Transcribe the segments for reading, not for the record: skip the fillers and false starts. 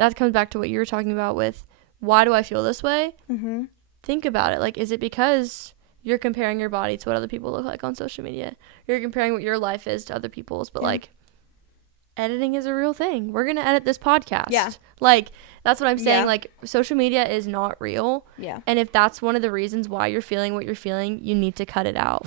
that comes back to what you were talking about with, why do I feel this way? Mm-hmm. Think about it. Like, is it because you're comparing your body to what other people look like on social media? You're comparing what your life is to other people's. But, like, editing is a real thing. We're going to edit this podcast. Yeah. Like, that's what I'm saying. Yeah. Like, social media is not real. Yeah. And if that's one of the reasons why you're feeling what you're feeling, you need to cut it out.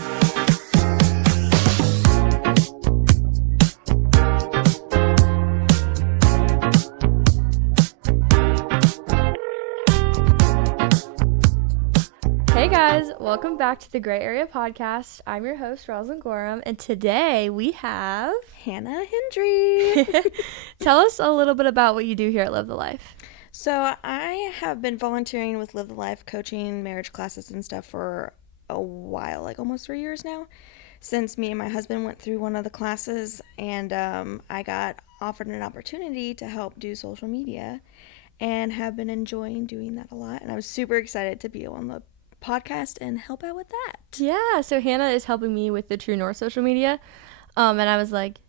Hey guys, welcome back to the Gray Area Podcast. I'm your host, Roslyn Gorham, and today we have Hannah Hendry. Tell us a little bit about what you do here at Live the Life. So I have been volunteering with Live the Life, coaching marriage classes and stuff for a while, like almost 3 years now, since me and my husband went through one of the classes, and I got offered an opportunity to help do social media and have been enjoying doing that a lot. And I was super excited to be on the podcast and help out with that. Yeah, so Hannah is helping me with the True North social media, and I was like,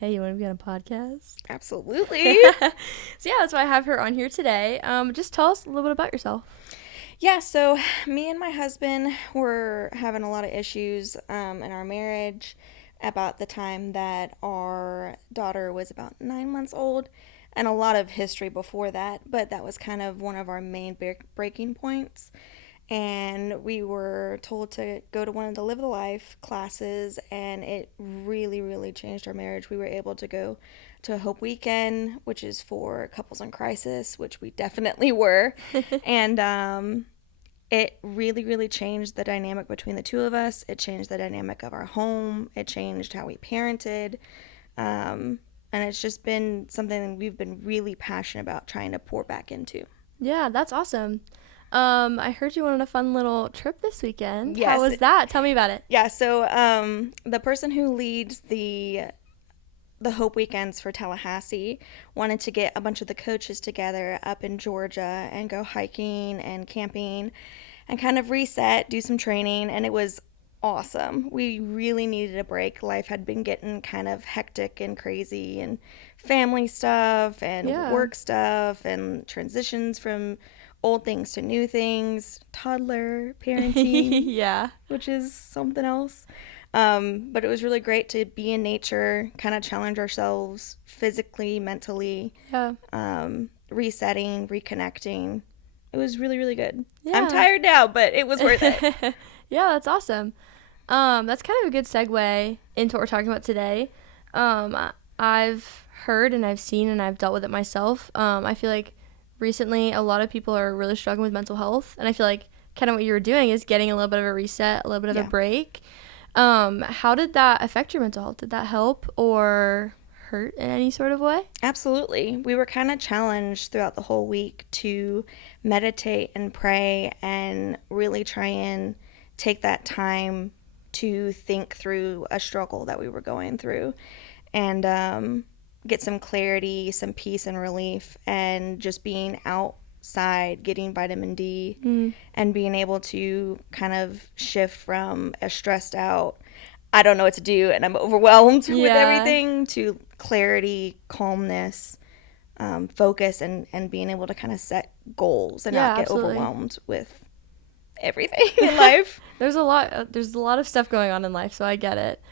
hey, you want to be on a podcast? Absolutely. So yeah, that's why I have her on here today. Just tell us a little bit about yourself. Yeah, so me and my husband were having a lot of issues in our marriage about the time that our daughter was about 9 months old, and a lot of history before that, but that was kind of one of our main breaking points. And we were told to go to one of the Live the Life classes, and it really, really changed our marriage. We were able to go to Hope Weekend, which is for couples in crisis, which we definitely were. And it really, really changed the dynamic between the two of us. It changed the dynamic of our home. It changed how we parented. And it's just been something we've been really passionate about trying to pour back into. Yeah, that's awesome. I heard you went on a fun little trip this weekend. Yes. How was that? Tell me about it. Yeah, so the person who leads the Hope Weekends for Tallahassee wanted to get a bunch of the coaches together up in Georgia and go hiking and camping and kind of reset, do some training, and it was awesome. We really needed a break. Life had been getting kind of hectic and crazy, and family stuff and work stuff and transitions from old things to new things, toddler parenting, yeah, which is something else. But it was really great to be in nature, kind of challenge ourselves physically, mentally, resetting, reconnecting. It was really, really good. Yeah. I'm tired now, but it was worth it. Yeah, that's awesome. That's kind of a good segue into what we're talking about today. I've heard and I've seen and I've dealt with it myself. I feel like recently a lot of people are really struggling with mental health, and I feel like kind of what you were doing is getting a little bit of a reset, a little bit of a break. How did that affect your mental health? Did that help or hurt in any sort of way? Absolutely. We were kind of challenged throughout the whole week to meditate and pray and really try and take that time to think through a struggle that we were going through and get some clarity, some peace and relief, and just being outside, getting vitamin D, and being able to kind of shift from a stressed out, I don't know what to do and I'm overwhelmed with everything, to clarity, calmness, focus, and being able to kind of set goals and not get overwhelmed with everything in life. There's a lot of stuff going on in life, so I get it.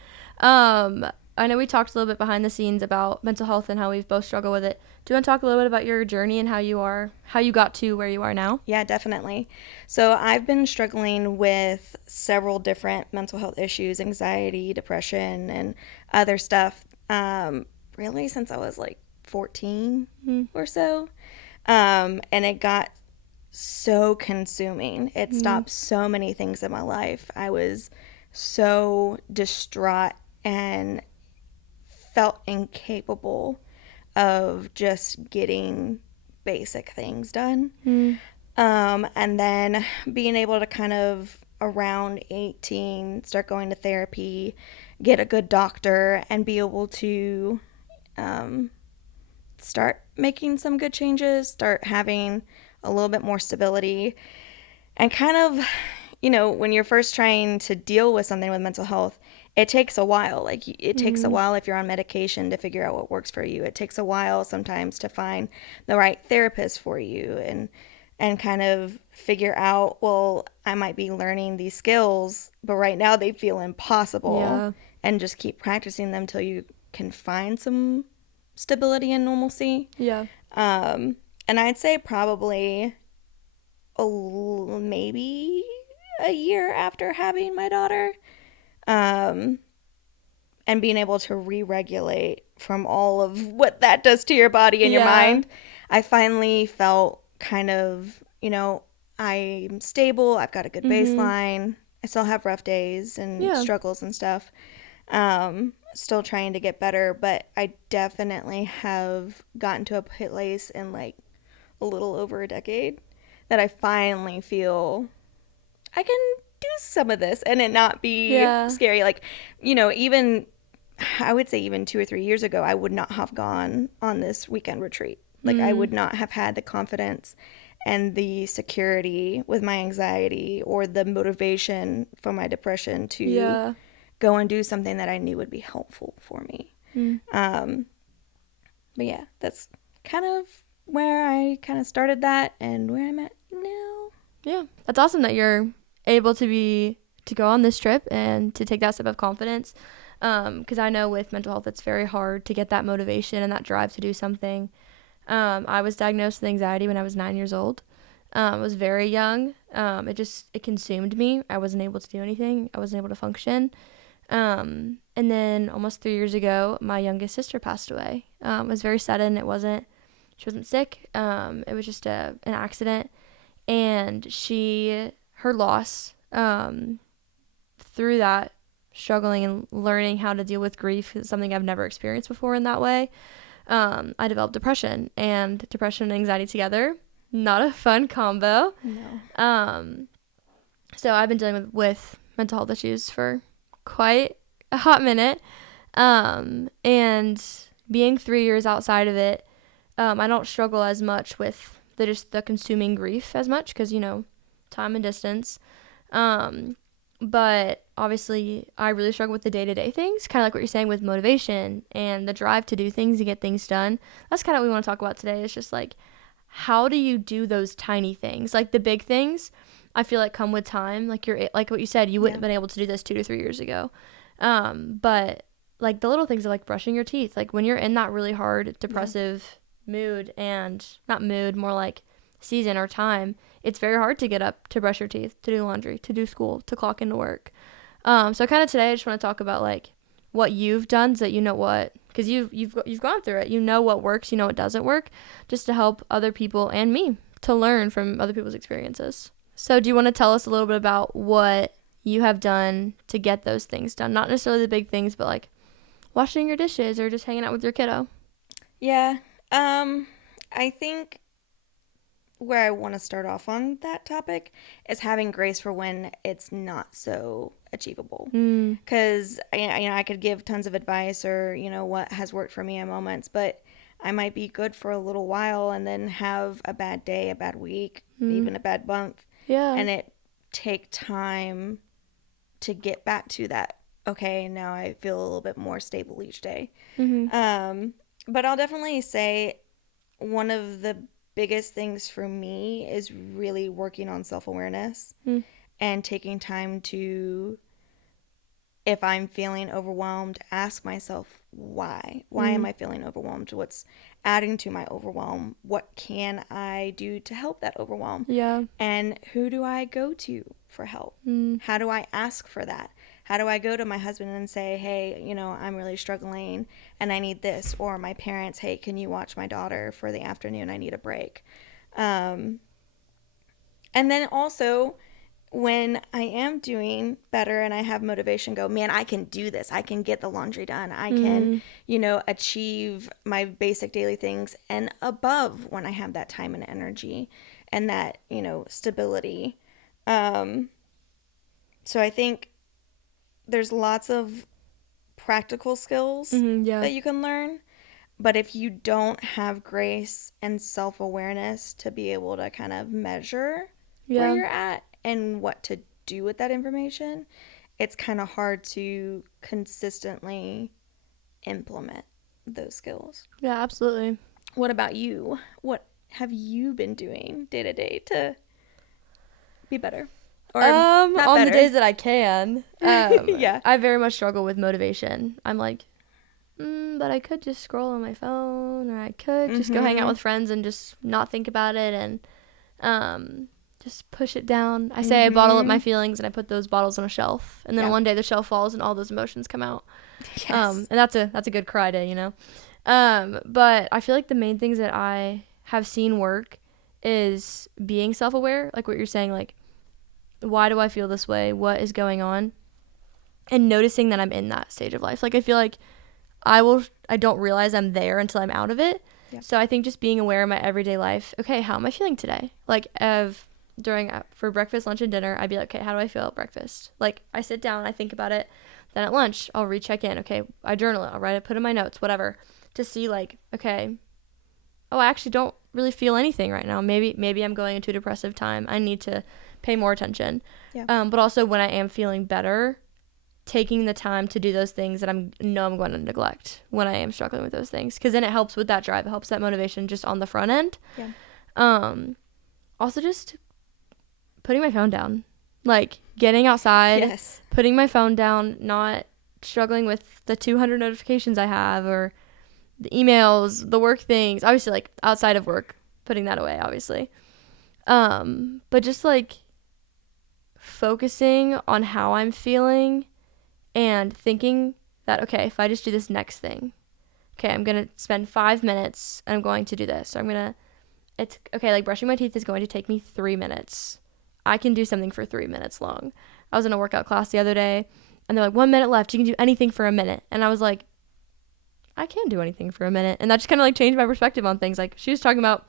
I know we talked a little bit behind the scenes about mental health and how we've both struggled with it. Do you want to talk a little bit about your journey and how you got to where you are now? Yeah, definitely. So I've been struggling with several different mental health issues, anxiety, depression, and other stuff, really since I was like 14 or so. And it got so consuming. It stopped so many things in my life. I was so distraught and felt incapable of just getting basic things done. And then being able to kind of around 18 start going to therapy, get a good doctor, and be able to start making some good changes, start having a little bit more stability, and kind of, you know, when you're first trying to deal with something with mental health, it takes a while. Like, it takes a Mm-hmm. while if you're on medication to figure out what works for you. It takes a while sometimes to find the right therapist for you, and kind of figure out, well, I might be learning these skills, but right now they feel impossible, Yeah. and just keep practicing them till you can find some stability and normalcy. Yeah. Um, and I'd say probably maybe a year after having my daughter, um, and being able to re-regulate from all of what that does to your body and your Yeah. mind, I finally felt kind of, I'm stable. I've got a good Mm-hmm. baseline. I still have rough days and Yeah. struggles and stuff. Still trying to get better, but I definitely have gotten to a place in like a little over a decade that I finally feel I can do some of this and it not be Yeah. scary. Like, even I would say even 2 or 3 years ago, I would not have gone on this weekend retreat. Like, I Mm. would not have had the confidence and the security with my anxiety or the motivation for my depression to Yeah. go and do something that I knew would be helpful for me. Mm. Um, but yeah, that's kind of where I kind of started that and where I'm at now. Yeah. That's awesome that you're able to go on this trip and to take that step of confidence. Because I know with mental health, it's very hard to get that motivation and that drive to do something. I was diagnosed with anxiety when I was 9 years old. I was very young. It consumed me. I wasn't able to do anything. I wasn't able to function. And then almost 3 years ago, my youngest sister passed away. It was very sudden. She wasn't sick. It was just an accident. And her loss, through that, struggling and learning how to deal with grief is something I've never experienced before in that way. I developed depression, and depression and anxiety together, not a fun combo. No. So I've been dealing with mental health issues for quite a hot minute. And being 3 years outside of it, I don't struggle as much with the consuming grief as much because, time and distance. But obviously I really struggle with the day-to-day things, kind of like what you're saying with motivation and the drive to do things and get things done. That's kind of what we want to talk about today. It's just like, how do you do those tiny things? Like the big things, I feel like come with time. Like what you said, you wouldn't have been able to do this 2 to 3 years ago. But like the little things are like brushing your teeth. Like when you're in that really hard, depressive mood, and not mood, more like season or time, it's very hard to get up, to brush your teeth, to do laundry, to do school, to clock into work. So kind of today I just want to talk about like what you've done so that you know what, because you've gone through it, you know what works, you know what doesn't work, just to help other people and me to learn from other people's experiences. So do you want to tell us a little bit about what you have done to get those things done? Not necessarily the big things, but like washing your dishes or just hanging out with your kiddo. Yeah. I think where I want to start off on that topic is having grace for when it's not so achievable. Mm. Because I could give tons of advice or what has worked for me in moments, but I might be good for a little while and then have a bad day, a bad week, even a bad month, Yeah. and it take time to get back to that. Okay, now I feel a little bit more stable each day. But I'll definitely say one of the biggest things for me is really working on self-awareness and taking time to, if I'm feeling overwhelmed, ask myself why. Why am I feeling overwhelmed? What's adding to my overwhelm? What can I do to help that overwhelm? Yeah. And who do I go to for help? How do I ask for that? How do I go to my husband and say, hey, I'm really struggling and I need this? Or my parents, hey, can you watch my daughter for the afternoon? I need a break. And then also, when I am doing better and I have motivation, go, man, I can do this. I can get the laundry done. I can, achieve my basic daily things and above when I have that time and energy and that, stability. So I think there's lots of practical skills Yeah. that you can learn. But if you don't have grace and self-awareness to be able to kind of measure where Yeah. you're at and what to do with that information, it's kind of hard to consistently implement those skills. Yeah, absolutely. What about you? What have you been doing day to day to be better? Or not on better. the days that I can, Yeah. I very much struggle with motivation. I'm like, but I could just scroll on my phone, or I could just go hang out with friends and just not think about it, and just push it down. I say I bottle up my feelings and I put those bottles on a shelf, and then one day the shelf falls and all those emotions come out. Yes. And that's a good cry day, you know. But I feel like the main things that I have seen work is being self-aware, like what you're saying, like, why do I feel this way? What is going on? And noticing that I'm in that stage of life. Like, I feel like I don't realize I'm there until I'm out of it. Yeah. So I think just being aware of my everyday life. Okay, how am I feeling today? Like, for breakfast, lunch, and dinner, I'd be like, okay, how do I feel at breakfast? Like, I sit down, I think about it. Then at lunch, I'll recheck in. Okay, I journal it. I'll write it, put in my notes, whatever, to see, like, okay, oh, I actually don't really feel anything right now. Maybe I'm going into a depressive time. I need to pay more attention. Yeah. But also when I am feeling better, taking the time to do those things that I'm going to neglect when I am struggling with those things, because then it helps with that drive. It helps that motivation just on the front end. Yeah. Also just putting my phone down, like getting outside, Yes. putting my phone down, not struggling with the 200 notifications I have, or the emails, the work things, obviously, like outside of work, putting that away, obviously. But just like focusing on how I'm feeling and thinking that, okay, if I just do this next thing, okay, I'm going to spend 5 minutes and I'm going to do this. Or it's okay, like brushing my teeth is going to take me 3 minutes. I can do something for 3 minutes long. I was in a workout class the other day and they're like, 1 minute left. You can do anything for a minute. And I was like, I can do anything for a minute. And that just kind of like changed my perspective on things. Like, she was talking about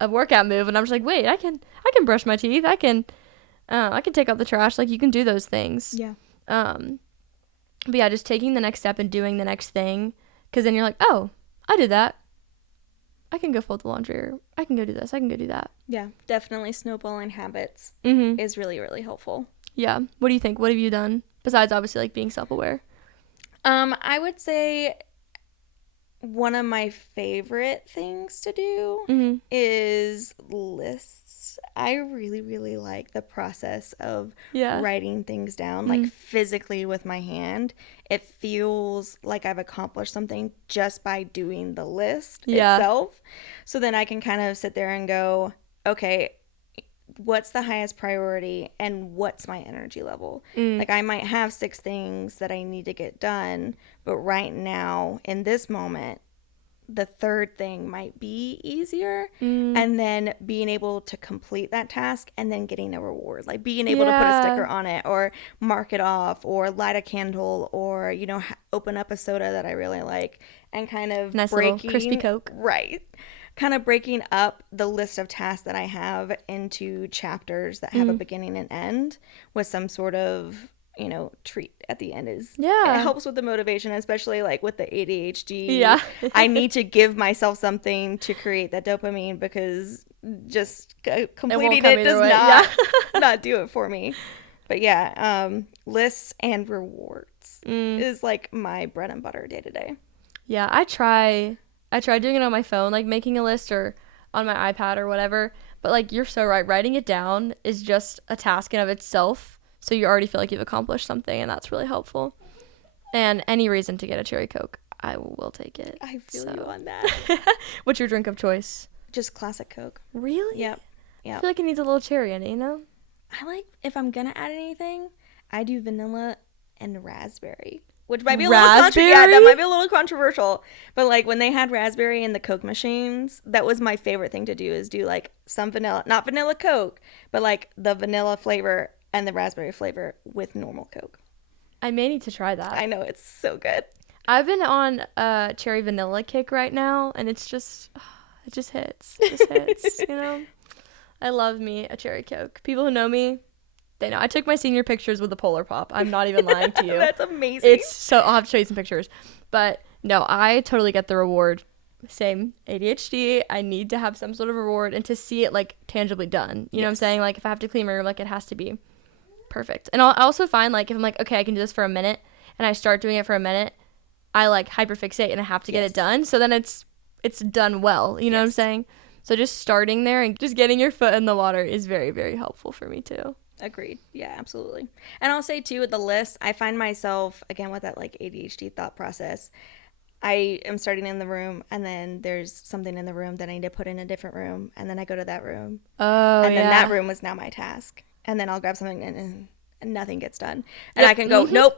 a workout move and I'm just like, wait, I can brush my teeth. I can take out the trash. Like, you can do those things. Yeah. But yeah, just taking the next step and doing the next thing. Because then you're like, oh, I did that. I can go fold the laundry, or I can go do this. I can go do that. Yeah. Definitely snowballing habits is really, really helpful. Yeah. What do you think? What have you done besides obviously like being self-aware? I would say one of my favorite things to do is lists. I really, really like the process of writing things down, like physically with my hand. It feels like I've accomplished something just by doing the list itself. So then I can kind of sit there and go, okay, what's the highest priority and what's my energy level? Like, I might have 6 things that I need to get done, but right now in this moment, the third thing might be easier, and then being able to complete that task and then getting a reward, like being able to put a sticker on it or mark it off or light a candle or, you know, open up a soda that I really like and kind of nice little crispy Coke. Right. Kind of breaking up the list of tasks that I have into chapters that have a beginning and end with some sort of, you know, treat at the end it helps with the motivation, especially like with the ADHD. I need to give myself something to create that dopamine, because just completing it does not do it for me. But lists and rewards is like my bread and butter day to day. Yeah, I try doing it on my phone, like making a list, or on my iPad or whatever. But like, you're so right, writing it down is just a task in of itself. So you already feel like you've accomplished something, and that's really helpful. And any reason to get a cherry Coke, I will take it. I feel you on that. What's your drink of choice? Just classic Coke. Really? Yep. I feel like it needs a little cherry in it, you know? I like, if I'm gonna add anything, I do vanilla and raspberry. Which might be a little that might be a little controversial. But like, when they had raspberry in the Coke machines, that was my favorite thing to do, is do like some vanilla, not vanilla Coke, but like the vanilla flavor and the raspberry flavor with normal Coke. I may need to try that. I know, it's so good. I've been on a cherry vanilla kick right now, and it just hits. It just hits, you know? I love me a cherry Coke. People who know me, they know. I took my senior pictures with a Polar Pop. I'm not even lying to you. That's amazing. I'll have to show you some pictures. But no, I totally get the reward. Same, ADHD, I need to have some sort of reward and to see it like tangibly done. You know what I'm saying? Like, if I have to clean my room, like, it has to be perfect. And I also find, like, if I'm like, okay, I can do this for a minute, and I start doing it for a minute, I, like, hyperfixate and I have to get it done. So then it's done well. You know what I'm saying? So just starting there and just getting your foot in the water is very, very helpful for me too. Agreed. Yeah, absolutely. And I'll say too, with the list, I find myself, again, with that like ADHD thought process, I am starting in the room, and then there's something in the room that I need to put in a different room, and then I go to that room. Oh, and then yeah. that room was now my task. And then I'll grab something and nothing gets done. And I can go, nope.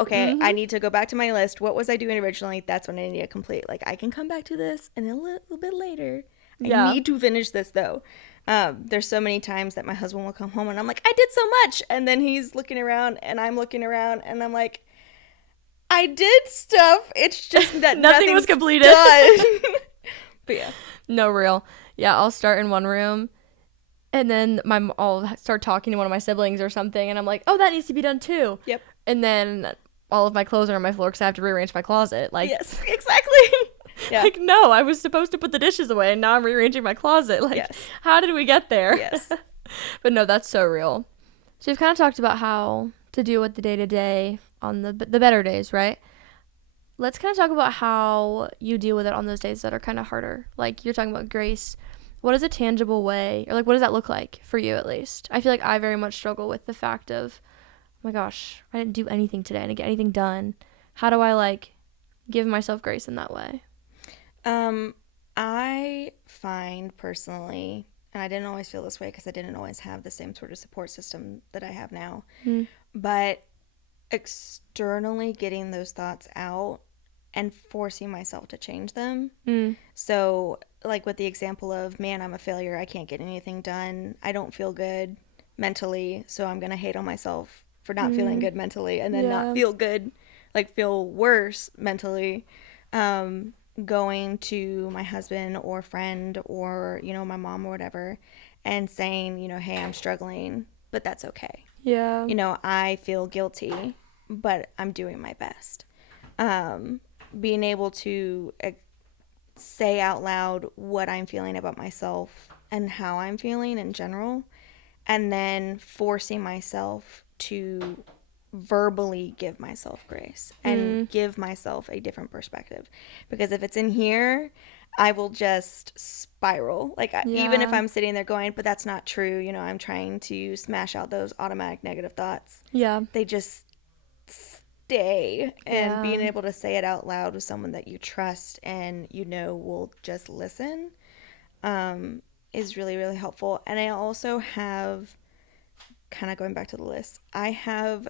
Okay, I need to go back to my list. What was I doing originally? That's when I need to complete. Like, I can come back to this and a little bit later. I need to finish this, though. There's so many times that my husband will come home and I'm like, I did so much. And then he's looking around and I'm looking around and I'm like, I did stuff. It's just that nothing was completed. But yeah. No, real. Yeah, I'll start in one room. And then I'll start talking to one of my siblings or something, and I'm like, oh, that needs to be done too. Yep. And then all of my clothes are on my floor because I have to rearrange my closet. Like, yes, exactly. Yeah. Like, no, I was supposed to put the dishes away, and now I'm rearranging my closet. Like, how did we get there? Yes. But no, that's so real. So we've kind of talked about how to deal with the day-to-day on the better days, right? Let's kind of talk about how you deal with it on those days that are kind of harder. Like, you're talking about grace. What is a tangible way, or like, what does that look like for you at least? I feel like I very much struggle with the fact of, oh my gosh, I didn't do anything today. I didn't get anything done. How do I, like, give myself grace in that way? I find personally, and I didn't always feel this way because I didn't always have the same sort of support system that I have now, but externally getting those thoughts out and forcing myself to change them. So, like with the example of, man, I'm a failure. I can't get anything done. I don't feel good mentally, so I'm going to hate on myself for not feeling good mentally, and then not feel good, like feel worse mentally. Going to my husband or friend or, you know, my mom or whatever and saying, you know, hey, I'm struggling, but that's okay. Yeah. You know, I feel guilty, but I'm doing my best. Being able to say out loud what I'm feeling about myself and how I'm feeling in general, and then forcing myself to verbally give myself grace and give myself a different perspective. Because if it's in here, I will just spiral. Like, even if I'm sitting there going, but that's not true, you know, I'm trying to smash out those automatic negative thoughts. Yeah. They just stay. And being able to say it out loud with someone that you trust and you know will just listen is really, really helpful. And I also have, kind of going back to the list, I have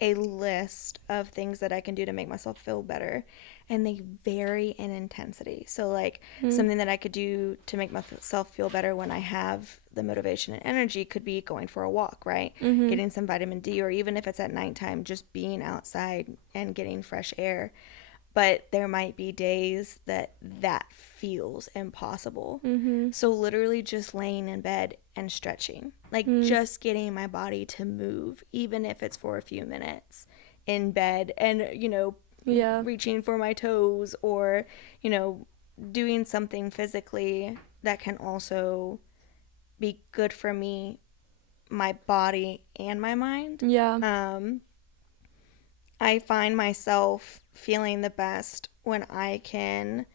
a list of things that I can do to make myself feel better, and they vary in intensity. So like something that I could do to make myself feel better when I have the motivation and energy could be going for a walk, right? Getting some vitamin D, or even if it's at nighttime, just being outside and getting fresh air. But there might be days that feels impossible. So literally just laying in bed and stretching, like just getting my body to move, even if it's for a few minutes in bed, and, you know, reaching for my toes, or, you know, doing something physically that can also be good for me, my body and my mind. I find myself feeling the best when I can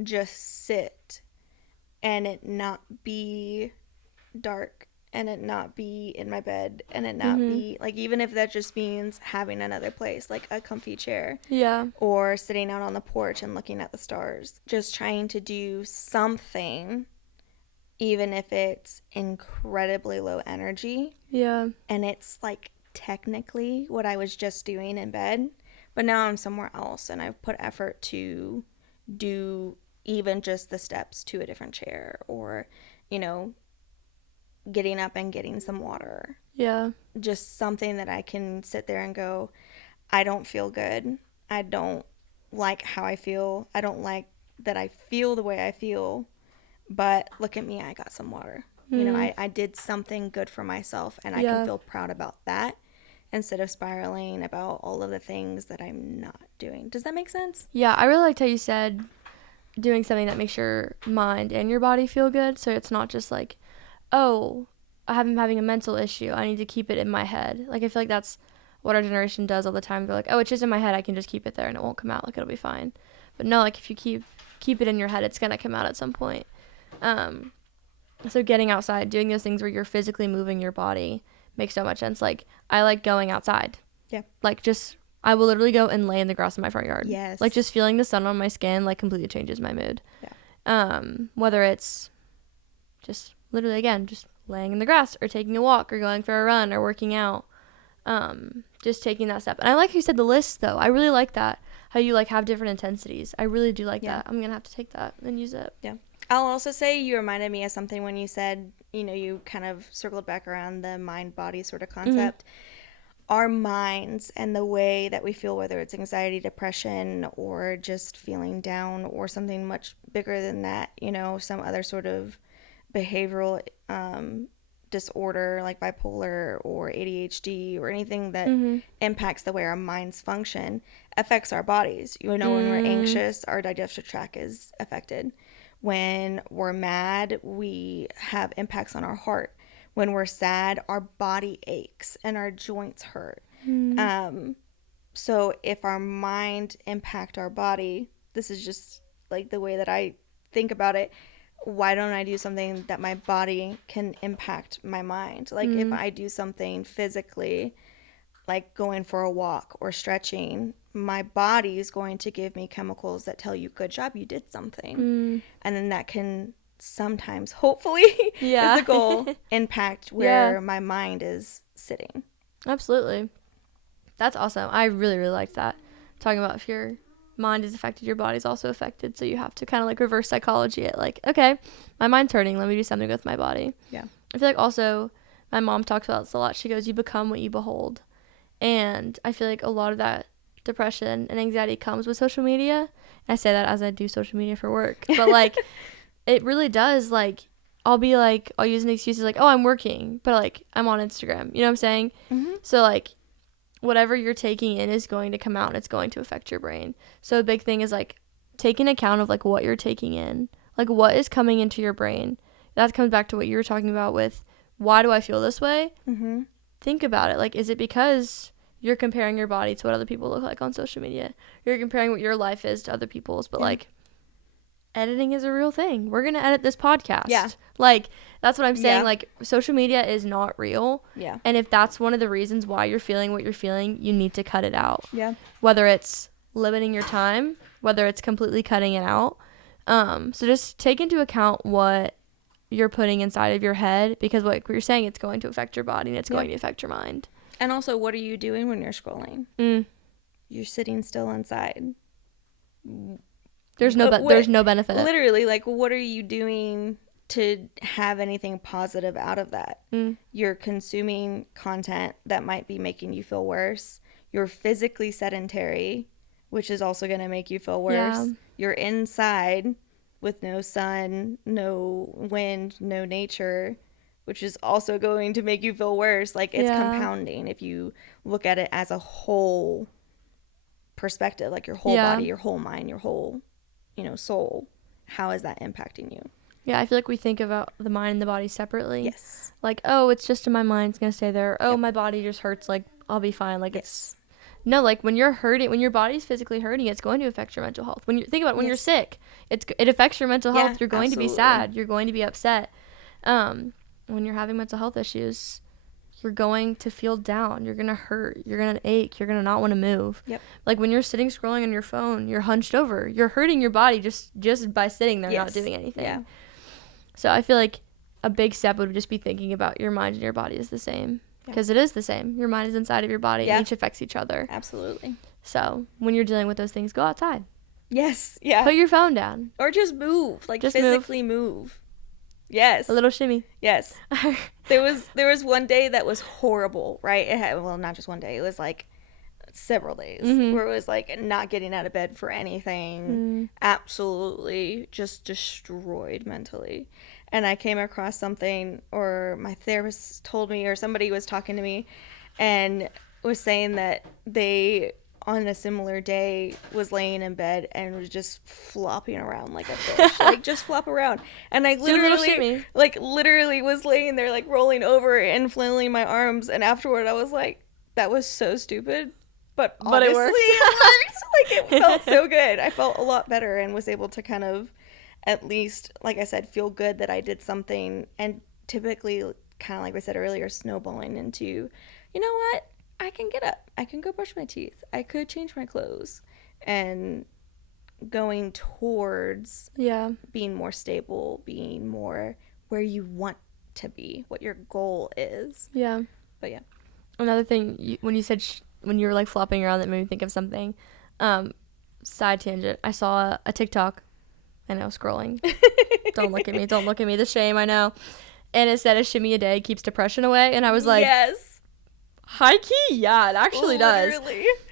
just sit and it not be dark, and it not be in my bed, and it not be, like, even if that just means having another place, like a comfy chair. Or sitting out on the porch and looking at the stars. Just trying to do something, even if it's incredibly low energy. And it's, like, technically what I was just doing in bed, but now I'm somewhere else and I've put effort to do even just the steps to a different chair, or, you know, getting up and getting some water. Just something that I can sit there and go, I don't feel good. I don't like how I feel. I don't like that I feel the way I feel, but look at me, I got some water. You know, I did something good for myself, and I can feel proud about that, instead of spiraling about all of the things that I'm not doing. Does that make sense? Yeah, I really liked how you said doing something that makes your mind and your body feel good. So it's not just like, oh, I'm having a mental issue. I need to keep it in my head. Like, I feel like that's what our generation does all the time. They're like, oh, it's just in my head. I can just keep it there and it won't come out. Like, it'll be fine. But no, like, if you keep it in your head, it's going to come out at some point. So getting outside, doing those things where you're physically moving your body makes so much sense. Like, I like going outside. Yeah. Like, I will literally go and lay in the grass in my front yard. Yes. Like, just feeling the sun on my skin, like, completely changes my mood. Yeah. Whether it's just literally, again, just laying in the grass or taking a walk or going for a run or working out. Just taking that step. And I like how you said the list, though. I really like that. How you, like, have different intensities. I really do like that. I'm going to have to take that and use it. Yeah. I'll also say you reminded me of something when you said, you know, you kind of circled back around the mind-body sort of concept. Mm-hmm. Our minds and the way that we feel, whether it's anxiety, depression, or just feeling down or something much bigger than that, you know, some other sort of behavioral disorder like bipolar or ADHD or anything that impacts the way our minds function affects our bodies. You know, when we're anxious, our digestive tract is affected. When we're mad, we have impacts on our heart. When we're sad, our body aches and our joints hurt. So if our mind impact our body, this is just like the way that I think about it. Why don't I do something that my body can impact my mind? Like if I do something physically, like going for a walk or stretching, my body is going to give me chemicals that tell you, good job, you did something. And then that can sometimes, hopefully, is the goal, impact where my mind is sitting. Absolutely. That's awesome. I really, really liked that. Talking about if your mind is affected, your body's also affected. So you have to kind of like reverse psychology it. Like, okay, my mind's hurting. Let me do something with my body. Yeah. I feel like also my mom talks about this a lot. She goes, you become what you behold. And I feel like a lot of that depression and anxiety comes with social media. I say that as I do social media for work. But like, it really does. Like, I'll use an excuse like, oh, I'm working. But like, I'm on Instagram. You know what I'm saying? Mm-hmm. So like, whatever you're taking in is going to come out and it's going to affect your brain. So a big thing is like taking account of like what you're taking in, like what is coming into your brain. That comes back to what you were talking about with why do I feel this way? Mm-hmm. Think about it. Like, is it because you're comparing your body to what other people look like on social media? You're comparing what your life is to other people's, but like editing is a real thing. We're going to edit this podcast. Yeah. Like, that's what I'm saying. Yeah. Like, social media is not real. Yeah. And if that's one of the reasons why you're feeling what you're feeling, you need to cut it out. Yeah. Whether it's limiting your time, whether it's completely cutting it out. So just take into account what you're putting inside of your head, because what you're saying, it's going to affect your body and it's going to affect your mind. And also, what are you doing when you're scrolling? You're sitting still inside. There's no benefit. Literally, like, what are you doing to have anything positive out of that? You're consuming content that might be making you feel worse. You're physically sedentary, which is also going to make you feel worse. Yeah. You're inside with no sun, no wind, no nature, which is also going to make you feel worse. Like, it's compounding if you look at it as a whole perspective, like your whole body, your whole mind, your whole, soul. How is that impacting you? Yeah, I feel like we think about the mind and the body separately. Yes. Like, oh, it's just in my mind, it's going to stay there. Oh, my body just hurts, like, I'll be fine. Like, it's... No, like, when you're hurting, when your body's physically hurting, it's going to affect your mental health. When you think about it, when you're sick, it affects your mental health. You're going to be sad. You're going to be upset. When you're having mental health issues, you're going to feel down. You're going to hurt. You're going to ache. You're going to not want to move. Yep. Like, when you're sitting scrolling on your phone, you're hunched over. You're hurting your body just by sitting there not doing anything. Yeah. So I feel like a big step would just be thinking about your mind and your body is the same. Because it is the same. Your mind is inside of your body, and each affects each other. Absolutely. So when you're dealing with those things, go outside. Yes. Yeah. Put your phone down. Or just move. Like, just physically move. Yes. A little shimmy. Yes. There was one day that was horrible, right? Not just one day. It was like several days where it was like not getting out of bed for anything. Absolutely just destroyed mentally. And I came across something, or my therapist told me, or somebody was talking to me and was saying that they on a similar day was laying in bed and was just flopping around like a fish. Like, just flop around. And I literally was laying there, like, rolling over and flailing my arms. And afterward, I was like, that was so stupid. But honestly, it worked. it worked. Like, it felt so good. I felt a lot better and was able to kind of, at least, like I said, feel good that I did something. And typically, kind of like I said earlier, snowballing into, you know what? I can get up. I can go brush my teeth. I could change my clothes. And going towards being more stable, being more where you want to be, what your goal is. Yeah. But yeah. Another thing, when you said when you were like flopping around, that made me think of something. Side tangent. I saw a TikTok. I know, scrolling. Don't look at me. Don't look at me. The shame, I know. And it said a shimmy a day keeps depression away. And I was like, yes. High key, yeah, it actually does.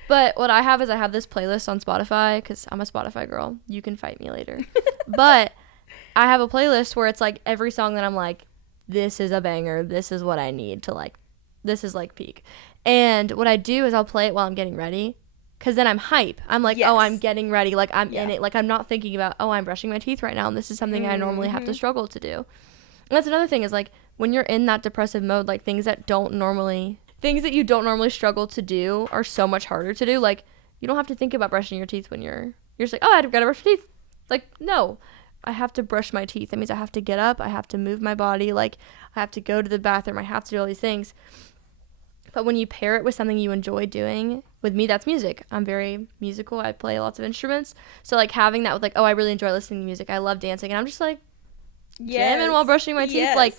But what I have is I have this playlist on Spotify, because I'm a Spotify girl. You can fight me later. But I have a playlist where it's like every song that I'm like, this is a banger. This is what I need to like, this is like peak. And what I do is I'll play it while I'm getting ready, because then I'm hype. I'm like, oh, I'm getting ready. Like, I'm in it. Like, I'm not thinking about, oh, I'm brushing my teeth right now, and this is something I normally have to struggle to do. And that's another thing is, like, when you're in that depressive mode, like, things that you don't normally struggle to do are so much harder to do. Like, you don't have to think about brushing your teeth when you're just like, oh, I've got to brush my teeth. Like, no, I have to brush my teeth. That means I have to get up. I have to move my body. Like, I have to go to the bathroom. I have to do all these things. But when you pair it with something you enjoy doing, with me, that's music. I'm very musical. I play lots of instruments. So, like, having that with, like, oh, I really enjoy listening to music. I love dancing. And I'm just, like, jamming while brushing my teeth. Like,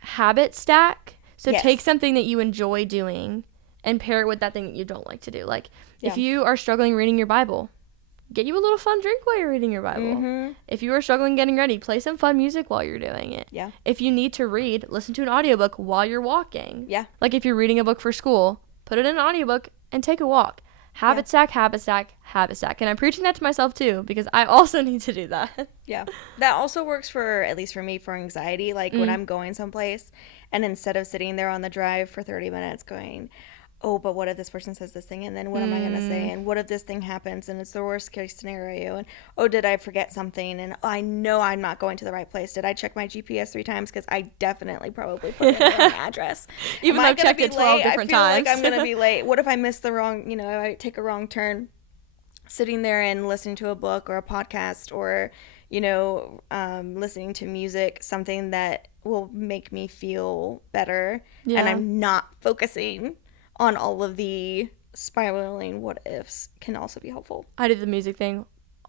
habit stack. So take something that you enjoy doing and pair it with that thing that you don't like to do. Like, if you are struggling reading your Bible, get you a little fun drink while you're reading your Bible. Mm-hmm. If you are struggling getting ready, play some fun music while you're doing it. Yeah. If you need to read, listen to an audiobook while you're walking. Yeah. Like, if you're reading a book for school, put it in an audiobook and take a walk. Habit stack, habit stack, habit stack. And I'm preaching that to myself, too, because I also need to do that. Yeah. That also works for, at least for me, for anxiety. Like, when I'm going someplace, and instead of sitting there on the drive for 30 minutes going, oh, but what if this person says this thing, and then what am I going to say, and what if this thing happens, and it's the worst case scenario, and oh, did I forget something, and I know I'm not going to the right place. Did I check my GPS 3 times? Because I definitely probably put in the wrong address. Even though I've checked it 12 different times. I feel like I'm going to be late. What if I miss the wrong, if I take a wrong turn? Sitting there and listening to a book or a podcast or, listening to music, something that will make me feel better, and I'm not focusing on all of the spiraling what ifs, can also be helpful. I do the music thing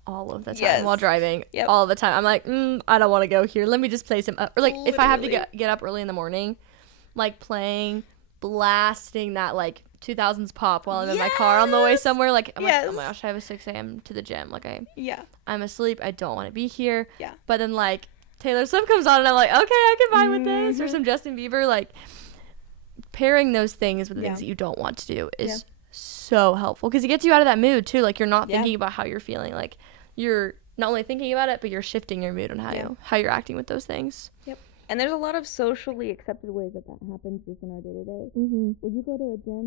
all of the time while driving. Yep. All the time. I'm like, I don't want to go here. Let me just play some or like literally. If I have to get up early in the morning, like blasting that like 2000s pop while I'm in my car on the way somewhere. Like, I'm like, oh my gosh, I have a 6 a.m. to the gym. Like, I'm asleep. I don't want to be here. Yeah. But then like Taylor Swift comes on and I'm like, okay, I can vibe with this. Or some Justin Bieber. Like, pairing those things with the things that you don't want to do is so helpful, because it gets you out of that mood too. Like, you're not thinking about how you're feeling. Like, you're not only thinking about it, but you're shifting your mood on how you're acting with those things. Yep. And there's a lot of socially accepted ways that happens just in our day-to-day. Would you go to a gym